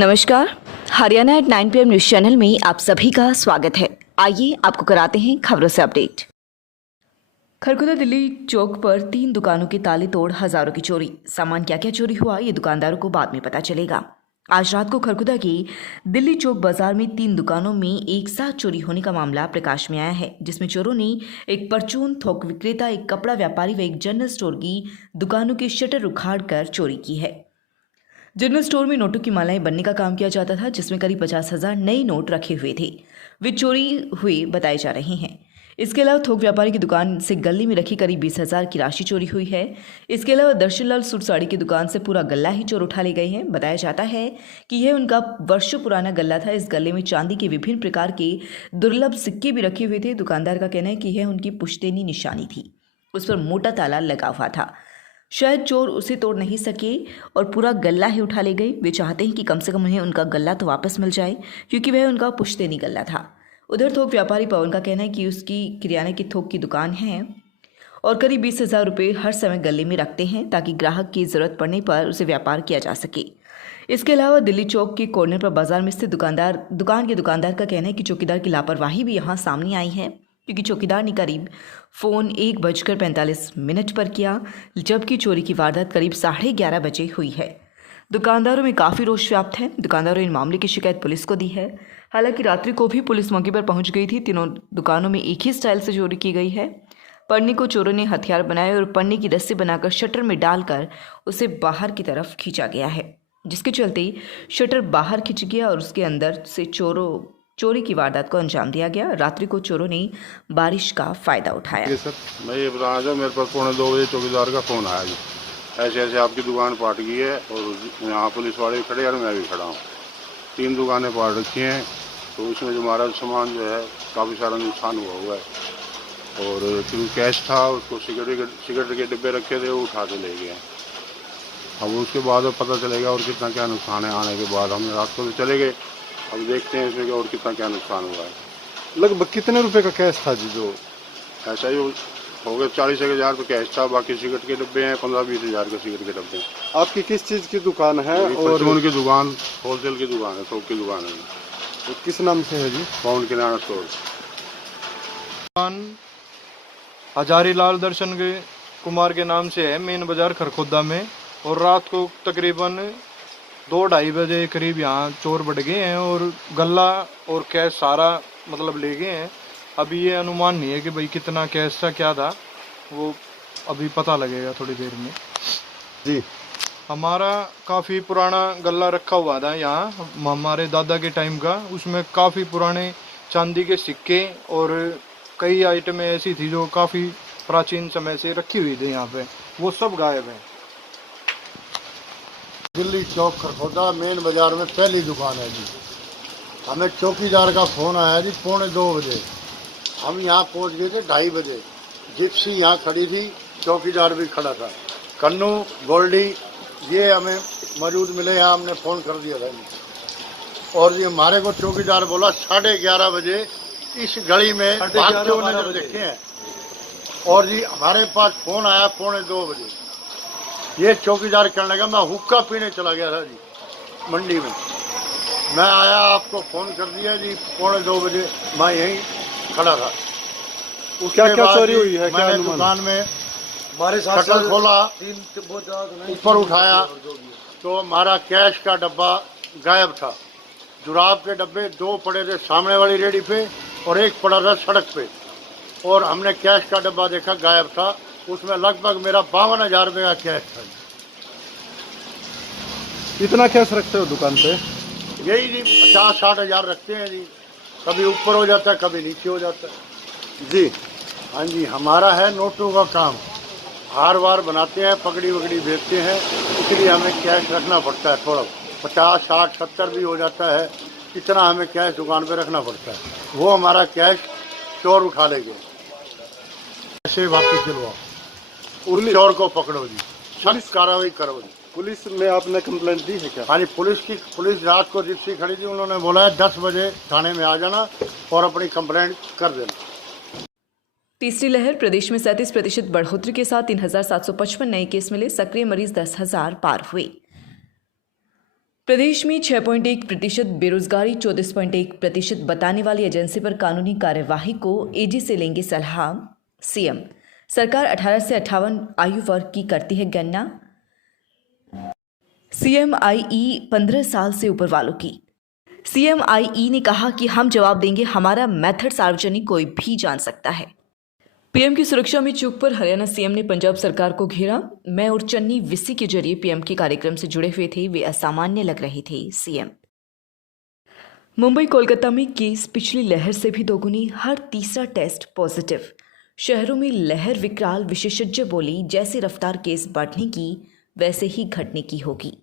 नमस्कार। Haryana at 9 PM news channel में आप सभी का स्वागत है। आइए आपको कराते हैं खबरों से अपडेट। खरखुदा दिल्ली चौक पर 3 दुकानों के ताले तोड़ हजारों की चोरी। सामान क्या क्या चोरी हुआ ये दुकानदारों को बाद में पता चलेगा। आज रात को खरखुदा की दिल्ली चौक बाजार में 3 दुकानों में एक साथ चोरी होने का मामला प्रकाश में आया है, जिसमें चोरों ने एक परचून थोक विक्रेता, एक कपड़ा व्यापारी व एक जनरल स्टोर की दुकानों के शटर उखाड़कर चोरी की है। जनरल स्टोर में नोटों की मालाएं बनने का काम किया जाता था, जिसमें करीब 50,000 नए नोट रखे हुए थे। वे चोरी हुए बताए जा रहे हैं। इसके अलावा थोक व्यापारी की दुकान से गले में रखी करीब 20,000 की राशि चोरी हुई है। इसके अलावा दर्शनलाल सूट साड़ी की दुकान से पूरा गल्ला ही चोर उठा ले गए हैं। बताया जाता है कि यह उनका वर्षों पुराना गल्ला था। इस गले में चांदी के विभिन्न प्रकार के दुर्लभ सिक्के भी रखे हुए थे। दुकानदार का कहना है कि यह उनकी पुश्तैनी निशानी थी। उस पर मोटा ताला लगा हुआ था। शायद चोर उसे तोड़ नहीं सके और पूरा गल्ला ही उठा ले गए। वे चाहते हैं कि कम से कम उन्हें उनका गल्ला तो वापस मिल जाए, क्योंकि वह उनका पुश्तैनी गल्ला था। उधर थोक व्यापारी पवन का कहना है कि उसकी किराने की थोक की दुकान है और करीब 20,000 रुपये हर समय गले में रखते हैं, ताकि ग्राहक की जरूरत पड़ने पर उसे व्यापार किया जा सके। इसके अलावा दिल्ली चौक के कॉर्नर पर बाजार में स्थित दुकान के दुकानदार का कहना है कि चौकीदार की लापरवाही भी यहाँ सामने आई है, क्योंकि चौकीदार ने करीब फ़ोन 1:45 पर किया, जबकि चोरी की वारदात करीब 11:30 बजे हुई है। दुकानदारों में काफ़ी रोष व्याप्त है। दुकानदारों ने इन मामले की शिकायत पुलिस को दी है। हालांकि रात्रि को भी पुलिस मौके पर पहुंच गई थी। तीनों दुकानों में एक ही स्टाइल से चोरी की गई है। पन्नी को चोरों ने हथियार बनाए और पन्नी की रस्सी बनाकर शटर में डालकर उसे बाहर की तरफ खींचा गया है, जिसके चलते शटर बाहर खिंच गया और उसके अंदर से चोरी की वारदात को अंजाम दिया गया। रात्रि को चोरों ने बारिश का फायदा उठाया। सर मैं ये बता रहा था, मेरे पास 2:45 बजे चौकीदार का फ़ोन आया जी, ऐसे ऐसे आपकी दुकान पाट गई है और यहाँ पुलिस वाले भी खड़े हैं और मैं भी खड़ा हूँ। 3 दुकानें पाट रखी हैं, तो उसमें जो हमारा सामान जो है काफ़ी सारा नुकसान हुआ है। और क्योंकि कैश था, उसको सिगरेट के डिब्बे रखे थे, वो उठा के ले गए। अब उसके बाद पता चलेगा और कितना क्या नुकसान है। आने के बाद हम रात को तो चले गए, अब देखते हैं इसमें और कितना क्या नुकसान हुआ है। लगभग कितने रुपए का कैश था जी? जो ऐसा ही हो गया 40,000 रुपये कैश था, बाकी सिगरेट के डब्बे हैं, 15-20 हज़ार के सिगरेट के डब्बे हैं। आपकी किस चीज़ की दुकान है? और परचून की दुकान, होलसेल की दुकान है, थोक की दुकान है। तो किस नाम से है जी? पवन किराना स्टोर। दुकान हजारीलाल दर्शन के कुमार के नाम से है, मेन बाजार खरखुदा में। और रात को तकरीबन 2-2:30 बजे करीब यहाँ चोर बढ़ गए हैं और गल्ला और कैश सारा मतलब ले गए हैं। अभी ये अनुमान नहीं है कि भाई कितना कैश था, क्या था, वो अभी पता लगेगा थोड़ी देर में जी। हमारा काफ़ी पुराना गल्ला रखा हुआ था यहाँ, हमारे दादा के टाइम का। उसमें काफ़ी पुराने चांदी के सिक्के और कई आइटमें ऐसी थी जो काफ़ी प्राचीन समय से रखी हुई थी यहाँ पे, वो सब गायब है। दिल्ली चौक खरखुदा मेन बाजार में पहली दुकान है जी। हमें चौकीदार का फ़ोन आया जी 2:45 बजे। हम यहाँ पहुँच गए थे 2:30 बजे। जिप्सी यहाँ खड़ी थी, चौकीदार भी खड़ा था, कन्नू गोल्डी ये हमें मौजूद मिले। यहाँ हमने फ़ोन कर दिया था और ये हमारे को चौकीदार बोला 11:30 बजे इस गली में भागते हुए नजर देखे हैं। और जी हमारे पास फ़ोन आया 2:45 बजे। ये चौकीदार कहने लगा मैं हुक्का पीने चला गया था जी मंडी में। मैं आया, आपको फ़ोन कर दिया जी 2:45 बजे, मैं यहीं खड़ा था। क्या क्या चोरी हुई है? क्या मैंने दुकान में शटर खोला, ऊपर उठाया तो हमारा कैश का डब्बा गायब था। जुराब के डब्बे 2 पड़े थे सामने वाली रेडी पे और एक पड़ा था सड़क पे। और हमने कैश का डब्बा देखा, गायब था। उसमें लगभग मेरा 52,000 रुपये का कैश था। इतना कैश रखते हो दुकान पे? यही जी 50-60 हज़ार रखते हैं जी। कभी ऊपर हो जाता है, कभी नीचे हो जाता है जी। हाँ जी, हमारा है नोटों का काम। हार वार बनाते हैं, पगड़ी वगड़ी बेचते हैं, इसलिए हमें कैश रखना पड़ता है। थोड़ा 50, 60, 70 भी हो जाता है, इतना हमें कैश दुकान पे रखना पड़ता है। वो हमारा कैश चोर उठा ले गए। ऐसे वापस दिलवाओ, उस चोर को पकड़ो जी, सख्त कार्रवाई करो जी। पुलिस में आपने कंप्लेंट दी है क्या? हाँ जी, पुलिस रात को जिप्सी खड़ी थी, उन्होंने बोला है 10 बजे थाने में आ जाना और अपनी कंप्लेंट कर देना। तीसरी लहर प्रदेश में 37% बढ़ोतरी के साथ 3,755 नए केस मिले। सक्रिय मरीज 10,000 पार हुए। प्रदेश में 6.1% बेरोजगारी, 34.1% बताने वाली एजेंसी पर कानूनी कार्यवाही को एजी से लेंगे सलाह। सीएम सरकार 18 से 58 आयु वर्ग की करती है गणना। सीएमआईई 15 साल से ऊपर वालों की। सीएमआईई ने कहा कि हम जवाब देंगे, हमारा मेथड सार्वजनिक कोई भी जान सकता है। पीएम की सुरक्षा में चूक पर हरियाणा सीएम ने पंजाब सरकार को घेरा। मैं और चन्नी विसी के जरिए पीएम के कार्यक्रम से जुड़े हुए थे, वे असामान्य लग रहे थे। सीएम मुंबई कोलकाता में केस पिछली लहर से भी दोगुनी, हर तीसरा टेस्ट पॉजिटिव। शहरों में लहर विकराल, विशेषज्ञ बोली जैसे रफ्तार केस बढ़ने की वैसे ही घटने की होगी।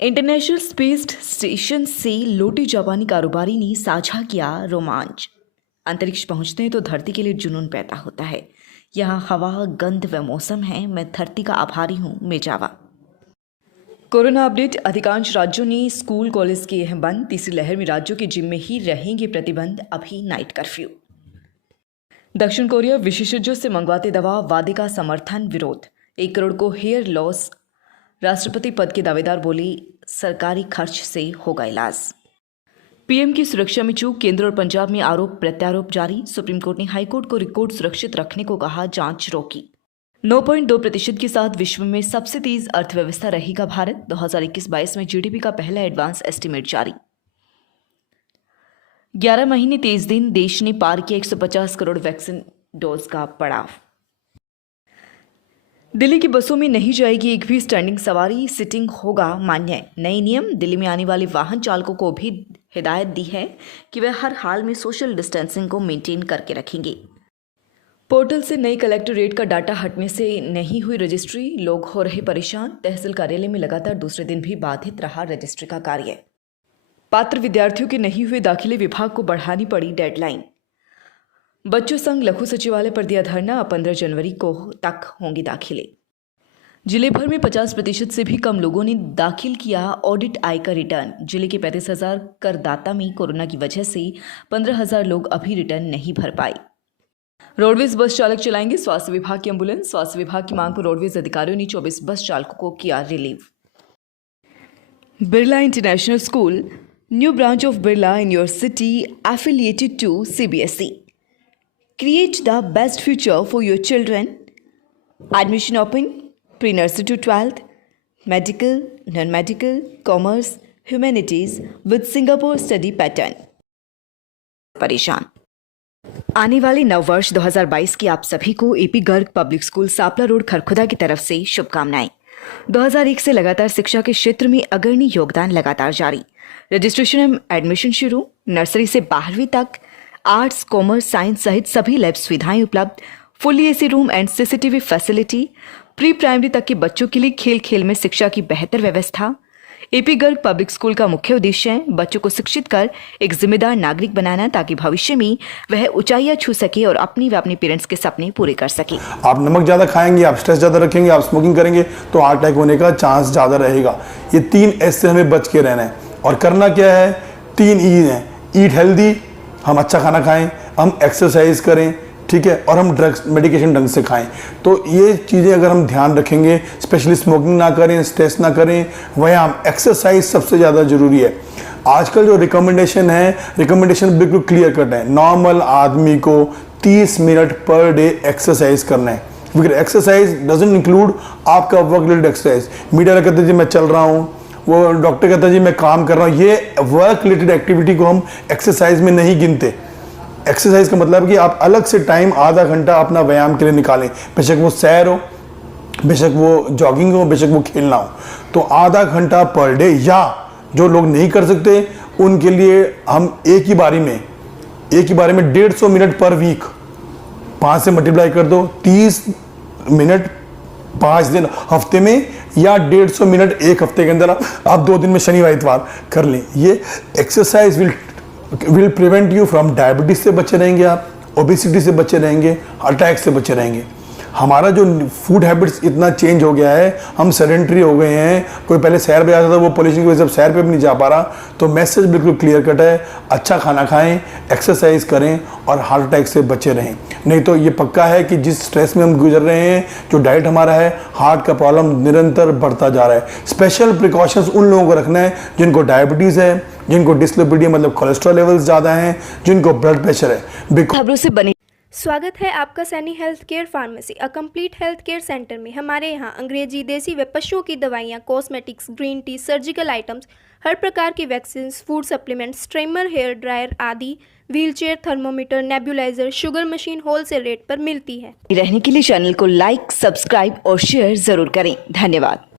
इंटरनेशनल स्पेस स्टेशन से लोटी जापानी कारोबारी ने साझा किया रोमांच। अंतरिक्ष पहुंचते हैं तो धरती के लिए जुनून पैदा होता है। यहाँ हवा, गंध व मौसम है। मैं धरती का आभारी हूँ। मेजावा। Corona update. अधिकांश राज्यों ने स्कूल कॉलेज किए हैं बंद। तीसरी लहर में राज्यों के जिम में ही रहेंगे प्रतिबंध, अभी नाइट कर्फ्यू। दक्षिण कोरिया विशेषज्ञों से मंगवाते दवा, वादे का समर्थन, विरोध। 1 करोड़ को हेयर लॉस। राष्ट्रपति पद के दावेदार बोले सरकारी खर्च से होगा इलाज। पीएम की सुरक्षा में चूक, केंद्र और पंजाब में आरोप प्रत्यारोप जारी। सुप्रीम कोर्ट ने हाईकोर्ट को रिकॉर्ड सुरक्षित रखने को कहा, जांच रोकी। 9.2% के साथ विश्व में सबसे तेज अर्थव्यवस्था रहेगा भारत। 2021-22 में जीडीपी का पहला एडवांस एस्टीमेट जारी। 11 महीने 23 दिन, देश ने पार किया 150 करोड़ वैक्सीन डोज का पड़ाव। दिल्ली की बसों में नहीं जाएगी एक भी स्टैंडिंग सवारी, सिटिंग होगा मान्य। नए नियम, दिल्ली में आने वाले वाहन चालकों को भी हिदायत दी है कि वे हर हाल में सोशल डिस्टेंसिंग को मेंटेन करके रखेंगे। पोर्टल से नए कलेक्टोरेट का डाटा हटने से नहीं हुई रजिस्ट्री, लोग हो रहे परेशान। तहसील कार्यालय में लगातार दूसरे दिन भी बाधित रहा रजिस्ट्री का कार्य। पात्र विद्यार्थियों के नहीं हुए दाखिले, विभाग को बढ़ानी पड़ी डेडलाइन। बच्चों संघ लघु सचिवालय पर दिया धरना, 15 जनवरी को तक होंगे दाखिले। जिले भर में 50% से भी कम लोगों ने दाखिल किया ऑडिट आयकर रिटर्न। जिले के 35,000 करदाता में कोरोना की वजह से 15,000 लोग अभी रिटर्न नहीं भर पाए। रोडवेज बस चालक चलाएंगे स्वास्थ्य विभाग की एम्बुलेंस। स्वास्थ्य विभाग की मांग पर रोडवेज अधिकारियों ने 24 बस चालकों को किया relieve. Birla international school, new branch of Birla in your city, affiliated to CBSE. Create the best future for your children. Admission open, pre-nursery to 12th, medical, non-medical, commerce, humanities with Singapore study pattern. परेशान। आने वाले नववर्ष 2022 की आप सभी को AP Garg public school Sapla road Kharkhoda की तरफ से शुभकामनाएं। 2001 से लगातार शिक्षा के क्षेत्र में अग्रणी योगदान लगातार जारी। रजिस्ट्रेशन एवं एडमिशन शुरू। नर्सरी से 12वीं तक आर्ट्स, कॉमर्स, साइंस सहित सभी लैब सुविधाएं उपलब्ध। Fully AC room and CCTV facility. Pre primary तक के बच्चों के लिए खेल खेल में शिक्षा की बेहतर व्यवस्था। एपी गर्ग पब्लिक स्कूल का मुख्य उद्देश्य है बच्चों को शिक्षित कर एक जिम्मेदार नागरिक बनाना, ताकि भविष्य में वह ऊंचाइयां छू सके और अपनी व अपने पेरेंट्स के सपने पूरे कर सके। आप नमक ज़्यादा खाएंगे, आप स्ट्रेस ज़्यादा रखेंगे, आप स्मोकिंग करेंगे तो हार्ट अटैक होने का चांस ज़्यादा रहेगा। ये 3 एस से हमें बच के रहना है। और करना क्या है, 3 ई हैं। ईट हेल्दी, हम अच्छा खाना खाएं, हम एक्सरसाइज करें, ठीक है, और हम ड्रग्स मेडिकेशन ढंग से खाएं। तो ये चीज़ें अगर हम ध्यान रखेंगे, स्पेशली स्मोकिंग ना करें, स्ट्रेस ना करें, व्यायाम, एक्सरसाइज सबसे ज़्यादा ज़रूरी है। आजकल जो रिकमेंडेशन है, रिकमेंडेशन बिल्कुल क्लियर कट है। नॉर्मल आदमी को 30 मिनट पर डे एक्सरसाइज करना है। बिकॉज एक्सरसाइज डजंट इंक्लूड आपका वर्क रिलेटेड एक्सरसाइज। मीडिया कहते हैं जी मैं चल रहा हूँ, वो डॉक्टर कहता है जी मैं काम कर रहा हूँ। ये वर्क रिलेटेड एक्टिविटी को हम एक्सरसाइज में नहीं गिनते। एक्सरसाइज का मतलब कि आप अलग से टाइम आधा घंटा अपना व्यायाम के लिए निकालें, बेशक वो सैर हो, बेशक वो जॉगिंग हो, बेशक वो खेलना हो। तो आधा घंटा पर डे, या जो लोग नहीं कर सकते उनके लिए हम एक ही बारी में 150 मिनट पर वीक, 5 से मल्टीप्लाई कर दो, 30 मिनट 5 दिन हफ्ते में, या 150 मिनट एक हफ्ते के अंदर आप 2 दिन में शनिवार इतवार कर लें। ये exercise will prevent you from diabetes से बचे रहेंगे, आप ओबेसिटी से बचे रहेंगे, अटैक से बचे रहेंगे। हमारा जो फूड हैबिट्स इतना चेंज हो गया है, हम सेडेंटरी हो गए हैं। कोई पहले सैर पे जाता था, वो पोल्यूशन की वजह से सैर पे भी नहीं जा पा रहा। तो मैसेज बिल्कुल क्लियर कट है, अच्छा खाना खाएं, एक्सरसाइज करें और हार्ट अटैक से बचे रहें। नहीं तो ये पक्का है कि जिस स्ट्रेस में हम गुजर रहे हैं, जो डाइट हमारा है, हार्ट का प्रॉब्लम निरंतर बढ़ता जा रहा है। स्पेशल प्रिकॉशंस उन लोगों को रखना है जिनको डायबिटीज़ है, जिनको डिस्लिपिडिया मतलब कोलेस्ट्रॉल लेवल्स ज़्यादा हैं, जिनको ब्लड प्रेशर है। खबरों से बनी स्वागत है आपका Saini health care pharmacy a complete health care centre में। हमारे यहाँ अंग्रेजी, देसी व पशुओं की दवाइयाँ, cosmetics, green tea, surgical items, हर प्रकार की vaccine, food supplements, trimmer, hair dryer आदि, wheelchair, thermometer, nebuliser, sugar machine wholesale rate पर मिलती है। रहने के लिए चैनल को लाइक, सब्सक्राइब और शेयर जरूर करें। धन्यवाद।